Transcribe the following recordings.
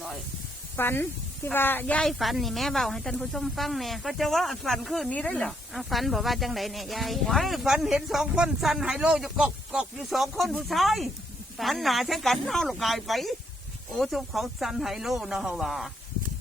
หน่อย ฝันที่ว่ายายฝันนี่แม่เบาให้ท่านผู้ชมฟังแหน่ก็จะว่าฝันคืนนี้ได้เหรอเอาฝันบอกว่าจังไดเนี่ยยายไว้ฝันเห็นสองคนสันไฮโลอยู่กอกกอกอยู่สองคนผู้ชายหันหน้าใช้กันเฮาหลกกายไป โอ้ชุบเขาสันไฮโลเนาะเฮาว่า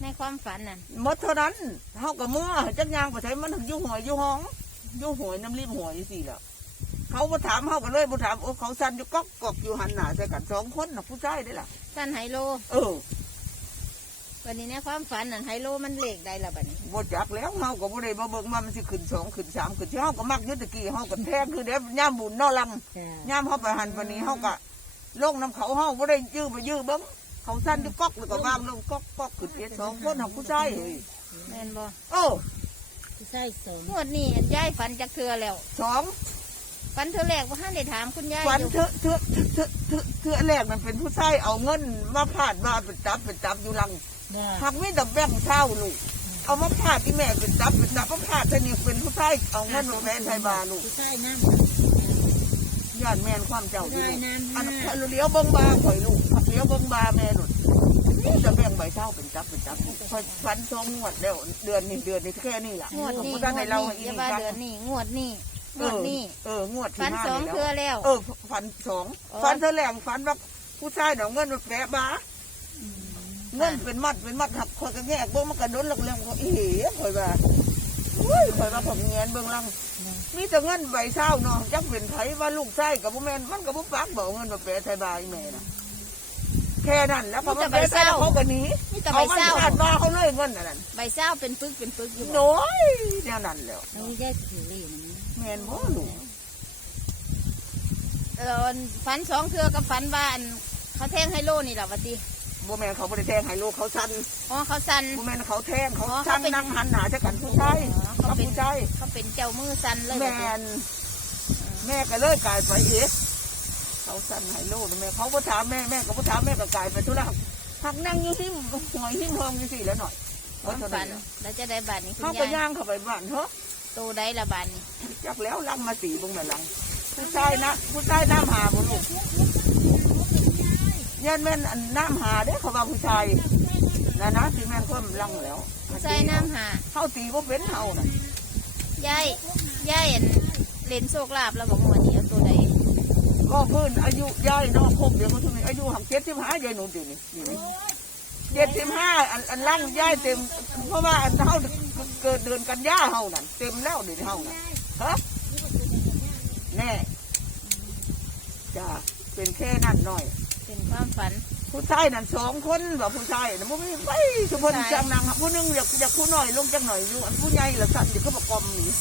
ในความฝันนั่นหมดเท่านั้นเฮากับเมื่อจักยางไปใช้มันถึงอยู่หวยอยู่ห้องอยู่หวยน้ำริมหวยสิล่ะเขาบ่ถามเฮากันเลยบ่ถามโอ้เขาสันอยู่กอกกอกอยู่หันหน้าใช้กันสองคนน่ะผู้ชายได้ล่ะสั้นไฮโล เออ วันนี้ในความฝันนั่นไฮโลมันเลขได้ละบัดนี้บ่จักแล้วเฮาก็บ่ได้มาเบิ่งว่ามันสิขึ้นสองขึ้นสามขึ้นที่เฮาก็มักอยู่ตะกี้เฮาก็แทงคือเดี๋ยวย่ามบุญเนอลังจ้ะย่ามเฮาไปหันปานนี้เฮาก็ลงน้ำเขาเฮาบ่ได้ยื้อไปยื้อเบิ่งเขาสั้นอยู่ก๊อกแล้วก็วางลงก๊อกก๊อกขึ้นเอ็ดสองคนของผู้ชายเอ้ยแม่นบ่โอ้ผู้ชายสองงวดนี้ยายฝันจากเทือแล้วสองฝันเทือแรกว่าท่านได้ถามคุณยายฝันอยู่เถอะเถอะเถอะเถอะเถอะแรกมันเป็นผู้ชายเอาเงินมาพาดมาเป็นจับเป็นจับอยู่หลัง จ้ะหักมีแต่แบ่งค์เช่าลูก เอามาพาดที่แม่เป็นจับเป็นจับมาพาดแต่นี่เป็นผู้ชายเอาเงินมาแม่นไทยบาลูกผู้ชายน้ำย่านแม่นความเจ้าอยู่ได้ลูกน้ำอันห้าเลี้ยวเบิ้งบาข่อยลูกเลี้ยวเบิ้งบาแม่หลุดนี่จะแบ่งใบเช่าเป็นจับเป็นจับข่อยฟันสองงวดแล้วเดือนนี้เดือนนี้แค่นี้ล่ะงวดนี้ผมงก็วได้ดเล่านี้ให้อีอย่ากคว่ารั้งเดือนนี้งวดนี้งวดนี้เอองวดที่ฝันห้าสองนี่เทือแล้วแล้ว เออฟันสองฟันเธอแหลงฟันว่าผู้ชายเนาเงินมาแปะบา เงินเป็นมัดเป็นมัดหักข่อยก็แงกเบิ้งมันกระโดนหลักเรื่องข่อยเอ๋ข่อยว่าอุ้ยข่อยว่าผมเงียนเบิ้งลังมีแต่เงินใบเช่าเนาะยักเป็นไผว่าลูกไส้กับพ่อแม่นมันกับพ่อปักบอกเงินมาแปะไทยบายแม่น่ะแค่นั้นแล้วพอมาแปะไทยแล้วเขาก็หนีมีแต่ใบเขามันเศร้าขาดว่าเขาเลยเงินนั่นนะใบเศร้าเป็นปึกเป็นปึกอยู่บ่โน้ยแนวนั้นแล้วเอาแยกถือเลยนะแม่นบ่ลูกเออฝันสองเทือกับฝันว่าอันเขาแทงไฮโลนี่แหละวะติ บ่แม่นเขาบ่ได้แทงให้ลูกเขาสั้นอ๋อเขาสันบ่แม่นเขาแทงเขาอ๋อเขาสั้นเป็น นั่งหันหน้าใส่กันผู้ชายอ๋อเขากับเป็นผู้ชายเขาเป็นเจ้ามือสันเลยแม่วะตินแม่ก็เลยกลายไปเอ๊ะเขาสั้นให้ลูกแม่เขาบ่ถามแม่แม่ก็บ่ถามแม่ก็กลายไปธุระหักนั่งอยู่ที่หอยหิ้งหอมอยู่สิแล้วหน่อยความฝันแล้วจะได้บาทนี้คุณเขาก็ยายย่างเข้าไปบ้านเถอะ โตได้ละบาทนี้ จักแล้วลังมาสีบงน่ะลังผู้ชายนะผู้ชายน้ำหาบ่ลูก ยันแม่นอันน้ำหาเด้เขาว่าผู้ชายนะนะที่แม่นเพิ่มลังแล้วใส่น้ำหาเขาตีว่าเป็นเฮาน่ะยายยายอันเล่นโชคลาภแล้วบอกงวดนี้เอาตัวใดก็เพิ่นอายุยายเนาะครบเดี๋ยวมันถึงอายุหักเจ็ดสิบห้ายายหนูตีนี่นี่เจ็ดสิบห้าอันอันลังยายเต็ม เพราะว่าอันเฮาเกิดเดือนกันยาเฮานั่นเต็มแล้วเดี๋ยวนี้เฮานั่นฮะแน่จ้าเป็นแค่นั้นหน่อย เป็นความฝัน ผู้ชายนั่นสองคนว่าผู้ชายน่ะบ่มีไปทุกคนจังนางผู้หนึงอยากอยากผู้น้อยลงจังหน่อยอยู่อันผู้ใหญ่ละสั่นอยู่ก็ประกอมนี่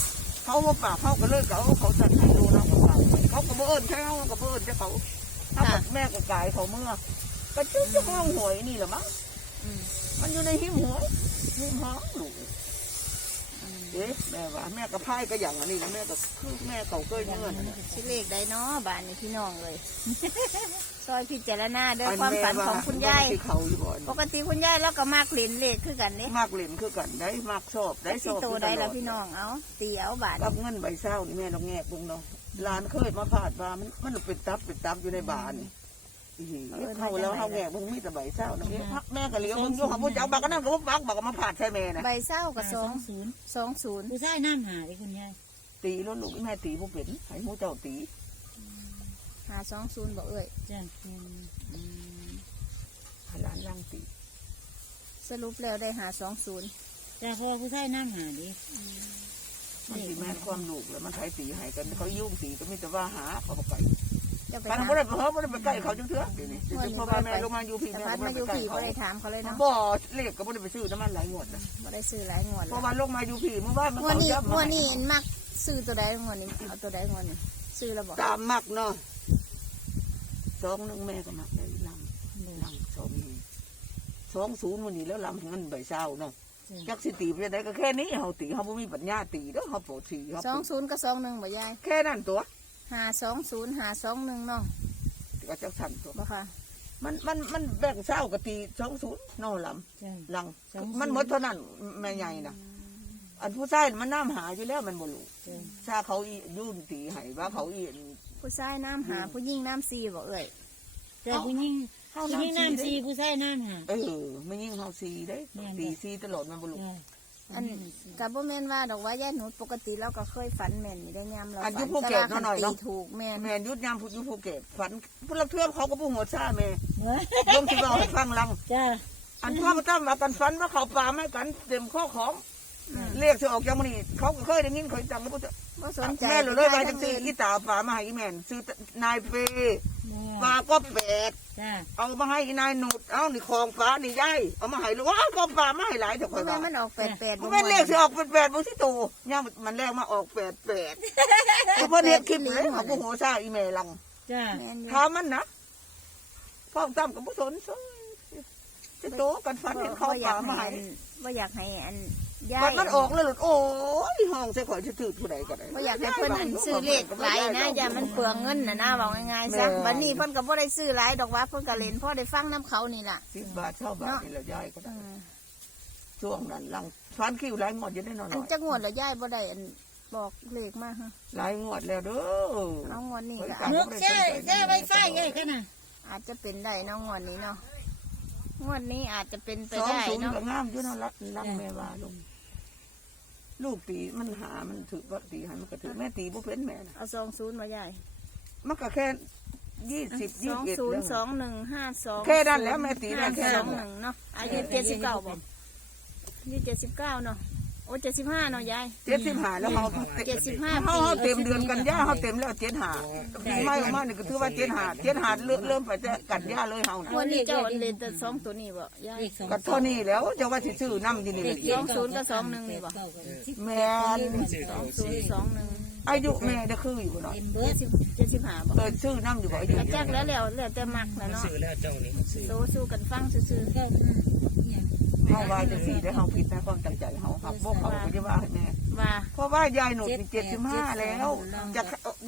เขามาปากเขาก็เลยเขาเขาสั่นให้ดูนะเขาปากเขาก็บ่เอิ้นใช่เขาก็บ่เอิ้นจะเขาถ้ากับแม่ก็กายเขาเมื่อก็จุ๊จะห้องหวยนี่แหละมั้งอืมมันอยู่ในหิ้มหวยหิ้มห้องลูกอืม เอ๊ะแม่ว่าแม่ก็พายก็อย่างอันนี้นะแม่ก็คือแม่เขาเคยเงื่อนน่ะชื่อเลขใดเนาะบาทนี้พี่น้องเลย ซอยพิจารณาเด้อความฝันของคุณยายที่เขาอยู่บ่อนปกติคุณยายแล้วก็มากเล่นเลขคือกันเนี่ยมากเล่นคือกันได้มากชอบได้ชสิอบโตคือได้ตลแล้อวดพี่น้องเอาตีเอาบาทกับเงินใบเศร้านี่แม่ต้องแงกเบุงเนาะหลานเคยมาผ่านมามันมันเป็นตับเป็นตับอยู่ในบ้านนี่อีหลี เขาแล้วเขาแงกเบุงมีแต่ใบเศร้านะพักแม่ก็เลี้ยวเบุงอยู่หาผู้เจ้าบักก็นั่นก็บ่ปักบักก็มาผ่านใช่แม่นะใบเศร้ากับสสอองงศูนย์สองศูนย์ผู้ชายน้ำหาเลยคุณยายตีรถลูกแม่ตีผู้เป็นให้ผู้เจ้าตีหาสองศูนย์บอกเอ้ยจ้ะอืมอืมให้หลานล่างตีสรุปแล้วได้หาสองศูนย์จ้ะเพราะว่าผู้ชายน้ำหาดิมันตีแม่ความลูกแล้วมันใช้ตีให้กันเขายุ่งตีก็มีแต่ว่าหาเขาบอกไป จะไปกันถามบ่ได้เพิ่มบ่ได้ไปใกล้เขาจังเถอะเดี๋ยวนี้เพราะว่าแม่ลงมาอยู่พี่แต่แม่พัดก็มาบ่อยู่ได้ไปผีใกล้ก็ได้เขาถามเขาเลยเนาะบ่เลขก็บ่ได้ไปซื้อน้ำมันหลายงวดนะไม่ได้ซื้อหลายงวดเพแล้วราะว่าลงมาอยู่พี่เมื่อวานมันงวดเขานี้จับงมาวดให้นี้มักซื้อตัวใดงวดนี้เอาตัวใดงวดนี้ซื้อแล้วบอกตามมักเนาะสองหนึงแม่ก็มักได้ลำลำสองหนึ่งสองศูนย์วันนี้แล้วลำเงินใบเศร้าเนาะจักสิตีไปได้ก็แค่นี้เฮาตีเฮาบ่มีปัญญาตีเด้อเฮาโปรดตีเฮาสองศูนย์กับสองหนึ่งบ่ยายแค่นั้นตัว หาสองศูนย์หาสองหนึ่งเนาะก็จักทันตัวบ่ค่ะ มันมันมันแบ่งเศร้าก็ตีสองศูนย์เนอลจ้ะำลังสองศูนย์มันหมดเท่านั้นแม่ใหญ่น่ะอันผู้ชายมันน้ำหาอยู่แล้วมันบ่รู้จ้ะถ้าเขาอียุ่นตีให้ว่าเขาอีผู้ชายน้ำหาผู้ยิ่งน้ำซีบอกเอ้ยแต่ผู้หญิงเฮเฮาผู้หญิงน้ำน้ำซีซีผู้ชายน้ำหาเออไม่ยิ่งเฮาซีได้แม่นตีซีตลอดมาบ่ลูกเอออันกับบ่แม่นว่าดอกว่าย่าหนูปกติเราก็เคยฝันแม่นอยู่ได้ยามเราอันฝัอยู่ภูเก็ตแต่ว่าหน่อยๆเนาะตีถูกแม่นแม่ยุดยามพูดอยู่ภูเก็ตฝันพวกเราเทื่อเขาก็บ่หัวซ่าแม่เว้ยลงที่เราให้ฟังลังจ้าอันพ่อมาตั้งมากันฝันว่าเขาปลาไม่กันเต็มข้อของเรียกจะออกจากมันนี่เขาก็เคยได้ยินเคยจำแล้วก็จะบ่สนใจแม่เลยเลยว่าจะทั้งซื้ออื่นอีตาปลามาให้อีแม่นซื้อนายเปแม่ปลาก็แปดจ้าเอามาให้อีนายหนุดเอานี่คลองปลานี่ย่ายเอามาให้ลูกว้าวก็ปลามาให้หลายเถอะคบ่อยแม่ว่านมันออก88บ่แม่นเรียกจะออกเป็นแปดบางที่ตูย่ามันแรกมาออกแปดแปดคือเพิ่นเฮ็ดคลิปเลยเขาบ่หัวซ่าอีแม่ลังจ้าแม่นอยู่ถามมันนะพ่อตั้มกับผู้สนซะจะโตกันฝันเห็นเขาบ่อปยาลากมาให้ให้อันบ่อยากให้อัน ยายมันมันออกเลยหลุดโอ้ยห้องใส่ข่อยจะถือผู้ใดก็ได้บ่อยากให้เพิ่นอันซื้อเลขหลายนะอย่ามันเปลืองเงินน่ะนะบอกง่ายๆซะบัดนี้เพิ่นก็บ่ได้ซื้อหลายดอกว่าเพิ่นก็เล่นพอได้ฟังน้ำเขานี่ล่ะสิบบาทเท่าบาทนี่แหละยายก็เอได้อช่วงนั้นหลังฟันคิวหลายงวดจะได้นอนหอัน่นอยจักงวดแล้วยายบ่ได้อันบอกเลขมาฮะหลายงวดแล้วเด้อเอางวดนี้ก็ครัอาจนกแช่แช่ไวไฟใหญ่ขนาดอาจจะเป็นได้เนาะงวดนี้เนาะงวดนี้อาจจะเป็นไปสองได้ศูนย์เนาะก็งามอยู่เนั่นรักรักแม่ว่าลง ลูกตีมันหามันถือว่าตีหันมันก็ถือแม่ตีบ่เป็นแม่นะเอาสองศูนย์มาใหญ่มันก็แค่ยี่สิบสยี่องสิบเอ็ดศูนแล้ย์สวองหนึ่งห้าสองแค่นั้นแล้วแม่ตีได้แค่สนั้อนงหนึ่งเนาะอายุเจ็ดสิบเก้าบ่อายุเจ็ดสิบเก้าเนาะ โอ้เจ็ดสิบห้าเนาะยายเจ็ดสิบห้าแล้วเขาเจ็ดสิบห้าเขาปีเขาเต็มเดือนกันยาเขาเต็มแล้วเจ็ดหาปีใหม่ออกมานี่ก็ถือว่าเจ็ดหาเจ็ดหาเริ่มเริ่มไปแต่กันยาเลยเฮานะงวดนี้เจ้าอันเลนแต่สองตัวนี้บ่ยายเลขสองก็เท่านี้แล้วจะว่าสิซื้อน้ำที่นี่สองศูนย์กับสองหนึ่งนี่บ่แม่นสองศูนย์สองหนึ่งอายุแม่ได้คืออยู่บ่เนาะเป็นเบิเจ็ร์ดดสิบเจ็ดสิบห้าบ่เออซื้อน้ำอยู่บ่อายุกระจักแล้วแล้วแล้วแต่มักนะเนาะซื้อแล้วเจ้านี่มันซื้อโซสู้กันฟังซื่อก็ เนี่ยเฮาว่าจังซี่ได้อเฮาผิดนะความตั้งใจเฮาหักบ่เขาก็จะว่าให้แม่ๆว่าเพราะว่ายายหนูนี่75แล้ว จะ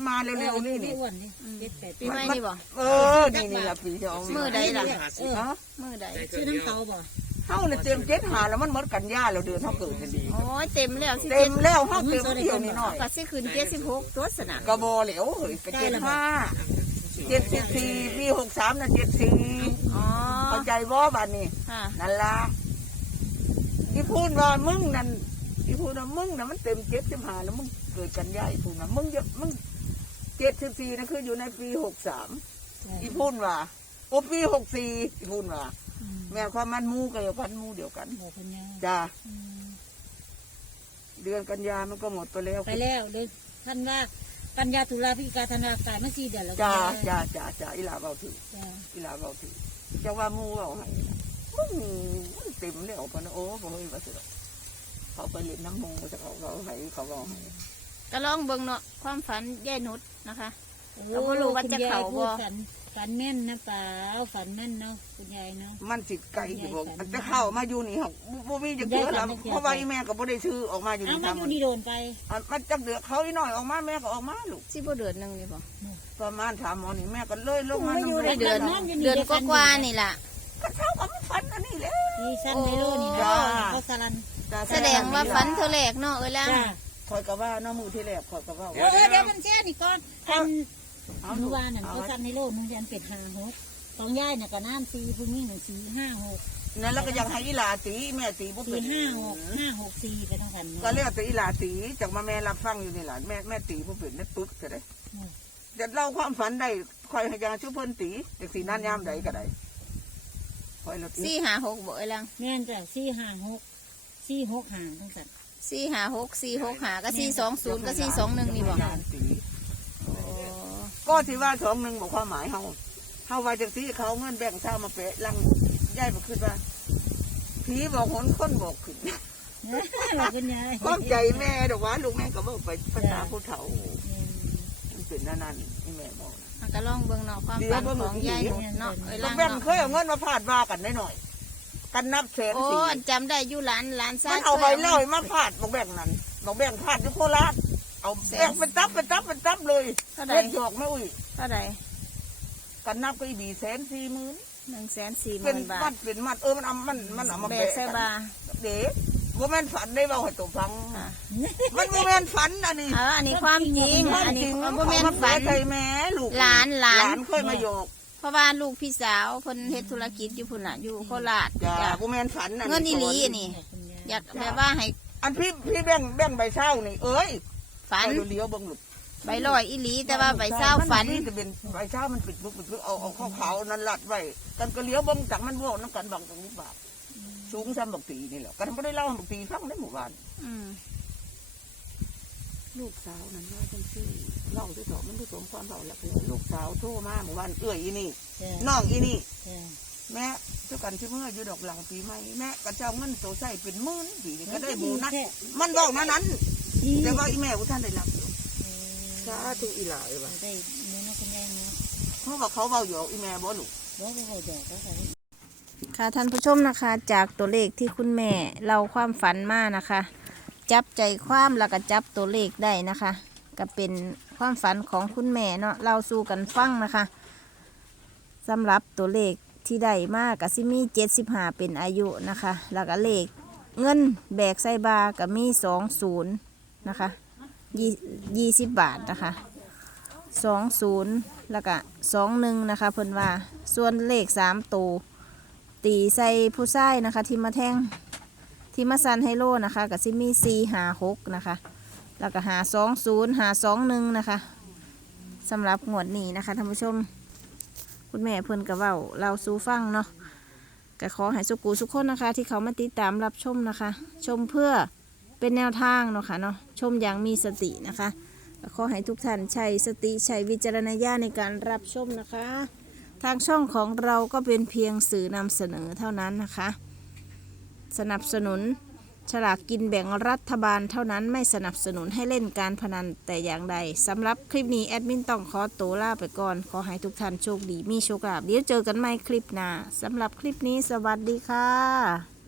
มาเร็วๆนี่นี่อ้วนนี่เจ็ดแปดปีใหม่นี่บ่เออนี่นี่ล่ะปีที่เอามื้อใดล่ะเออฮะมือใดชื่อน้ำเขาบ่เฮาเนี่ยเต็มเจ็ดหาแล้วมันหมดกันยาแล้วเดือนเฮาเกิดกันดีโอ้ยเต็มแล้วสิเต็มแล้วเฮาเต็มเดียวนี่น้อยก็สิขึ้นเจ็ดสิบหกตัวสนะกระบอเหลวเฮ้ยก็เจ็ดห้าเจ็ดสิบสี่ปีหกสามน่ะเจ็ดสี่อ๋อเข้าใจบ่บัดนี้ค่ะนั่นล่ะ ที่พูดว่ามึงนั่นที่พูดว่ามึงน่ะมันเต็มเจ็ดสิบห้าแล้วมึงเกิดกันยาอีพูดว่ามึงเยอะมึงเจ็ดสิบสี่นั่นคืออยู่ในปีหกสามอีพูดว่าโอปีหกสี่อีพูดว่าแม่ความมันหมูกับพันหมูเดียวกันบอกพันยาจ้าเดือนกันยามันก็หมดไปแล้วไปแล้วเดินท่านว่ากันยาตุลาพิกาธนากายมาสี่เดือนแล้วจ้าจ้าจ้าจ้าอีหลาเบาถือจ้าอีหลาเบาถือจะว่าหมูเอาให้ มึงมันเต็มแล้วปะนะโอ้บ่เฮ้ยว่าสิดอกเขาไปเล่นน้ำหมูจะเขาเขาให้เขาเอาให้ก็ลองเบิ่งเนาะความฝันยายนุชนะคะโอ้เราบ่รู้ว่าจะเข้าบ่ฝันฝันแม่นนะป่าฝันแม่นเนาะคุณยายเนาะ มันสิไก่ที่บอกมันจะเข้ามาอยู่นี่เหรอบ่มีจะเกิดแล้วเพราะว่าอีแม่ก็บ่ได้ซื้อออกมาอยู่เอานี่มาทำอยู่นี่โดนไปมันจักเดือเขาอีน้อยออกมาแม่ก็ออกมาลูกสิบ่เดือนหนึงนี่บ่ประมาณถามหมอนี่แม่ก็เลยลงมาไม่อยู่ได้ในเดือนนอนอยู่นี่เดือนกว่าๆนี่ล่ะ ก็เท่ากับมันฝันอัน นี้แหละที่สั้นในโลนี่จ้านะเขาสลันแสดงว่าฝันเท่าแรกเนาะเอ้ยล่ะจ้าคอยก็ว่าน้ามือที่แรกคอยก็ว่า เออเดี๋ยวมันแช่นี่ก่อนอันเอาหนูลูกว่านั่นเอา เขาสั้นในโลนึงยันเป็ดหาหกของยายเนี่ยก็น้ำสี่พุ่งนี่หนึ่งสี่ห้าหกนั่นแล้วก็ยังให้อีหลาตีแม่ตีบ่สี่เป็นห้าหกห้าหกสี่ไปทั้งกันก็เรียกแต่อีหลาตีจากมาแม่รับฟังอยู่นี่หลานแม่แม่ตีบ่เป็นนั่นปึ๊กก็ได้จะเล่าความฝันได้คอยให้ยาชื่อเพิ่นตีจากสีนั้นยามใดก็ได้ คอยเราตีสี่หาหกบ่เอ้ยล่ะแม่นจ้ะสี่ห้าหกสี่หกห่างทั้งสัตว์สี่หาหกสี่หกหาก็สี่สองศูนย์ก็สี่สองหนึ่งนี่บ่หลานตีโอ้ก็ที่ว่าสองหนึ่งบอกความหมายเฮาเฮาว่าจากสีเขาเงินแบ่งเท่ามาเปะลังย่ายบอกขึ้นว่าผีบอกหนคนบอกขึ้นบอกคุณยาย ความใจแม่ดอกว่าลูกแม่ก็บอกไปภาษาผู้เฒ่ามัน เป็นนั่นนั่นที่แม่บอกนะมันก็ลองเบิ่งเนาะความฝันของยายนุชเนาะเอ้ยลูล่ะกแบ่งเนาะเคยเอาเงินมาพาดว่ากันได้หน่อยกันนับแสนโอ้สี่อันจำได้อยู่ร้านร้านซ่ามันเอาไปเล่าให้มาพาดบอกแบ่งนั้นบอกแบ่งพาดที่โคราชเอาแบ่งเป็นตับเป็นตับเป็นตับเลยเท่าไหร่เล่นหยอกไม่อุ้ยเท่าไหร่กันนับก็อีบีแสนสี่หมื่นหนึ่งแสนสี่หเป็นมื่นบามัทดเป็นมัดเออมันเอามันมันเอามาแบแบกกใส่กันบาเด็ก ว่าแม่นฝันได้เบาให้ตัวฟังค่ะ มันว่าแม่นฝันอันนี้เอออันนี้ความจริง อันนี้จริงบ่แม่นฝันใจแม่ลูกหลานหลานเคยมาโยกเพราะว่าลูกพี่สาวเพิ่นเฮ็ดธุรกิจอยู่พุ่นน่ะอยู่โคราชจ้าจ้ะบ่แม่นฝันน่ะเงินอีหลีอันนี่คุณยายอยากแบบว่าให้อันพี่พี่แบ่งแบ่งใบเศร้านี่เอ้ยฝันไปเลี้ยวเบิ่งหลุดใบลอยอีหลีแต่ว่าใบเศร้าฝัน มัจะเป็นใบเศร้ามันปิดบุกปิดบุกเอาเอาขาวๆนั่นลัดไว้กันก็เลี้ยวเบิ่งจากมันบวกน้ำกันบางตรงนี้บาท สูงซ้ำบักตีนี่แหละกันไม่ได้เล่าให้บักตีฟังในหมู่บ้านอืมลูกสาวนั้นว่าจังซี่เล่าด้วยเถอะมันผสมความเบาแล้วเลยลูกสาวโทรมาหมู่บ้านเอื้อยอีนี่จ้ะน้องอีนี่จ้ะแม่เจ้ากันที่เมื่ออยู่ดอกหลังปีใหม่แม่กระเจ้าเงินโตใส่เป็นหมื่นปีนี่ก็ได้หมูนัดมันบอกมานั้นที่แต่ว่าอีแม่อุท่านได้รับอยู่เออสาธุอีหลายว่ะได้เนื้อเนาะคุณยายเนาะเพราะว่าเขาเบาอยู่อีแม่บ่ลูกบอกว่าเขาดอกเขาใส่ คะท่านผู้ชมนะคะจากตัวเลขที่คุณแม่เราความฝันมานะคะ จับใจความแล้วก็จับตัวเลขได้นะคะ ก็เป็นความฝันของคุณแม่เนาะเราสู้กันฟังนะคะสำหรับตัวเลขที่ได้มากกับซิมีเจ็ดสิบห้าเป็นอายุนะคะ แล้วก็เลขเงินแบกใส่บากับมีสองศูนย์นะคะยี่ยี่สิบบาทนะคะสองศูนย์แล้วก็สองหนึ่งนะคะเพิ่นว่าส่วนเลขสามตัว ตีใส่ผู้ชายนะคะ ที่มาแท่งที่มาซันไฮโลนะคะกับซิมีซีหาหกนะคะ แล้วก็หาสองศูนย์หาสองหนึ่งนะคะสำหรับงวดนี้นะคะท่านผู้ชม คุณแม่เพิ่นกับเว้าเราสู้ฟังเนาะก็ขอให้สุกูสุกคนนะคะ ที่เขามาติดตามรับชมนะคะ ชมเพื่อเป็นแนวทางเนาะค่ะเนาะชมอย่างมีสตินะคะขอให้ทุกท่านใช้สติใช้วิจารณญาณในการรับชมนะคะ ทางช่องของเราก็เป็นเพียงสื่อนำเสนอเท่านั้นนะคะ สนับสนุนฉลากกินแบ่งรัฐบาลเท่านั้นไม่สนับสนุนให้เล่นการพนันแต่อย่างใดสำหรับคลิปนี้แอดมินต้องขอตัวลาไปก่อน ขอให้ทุกท่านโชคดีมีโชคลาภเดี๋ยวเจอกันใหม่คลิปหน้าสำหรับคลิปนี้สวัสดีค่ะ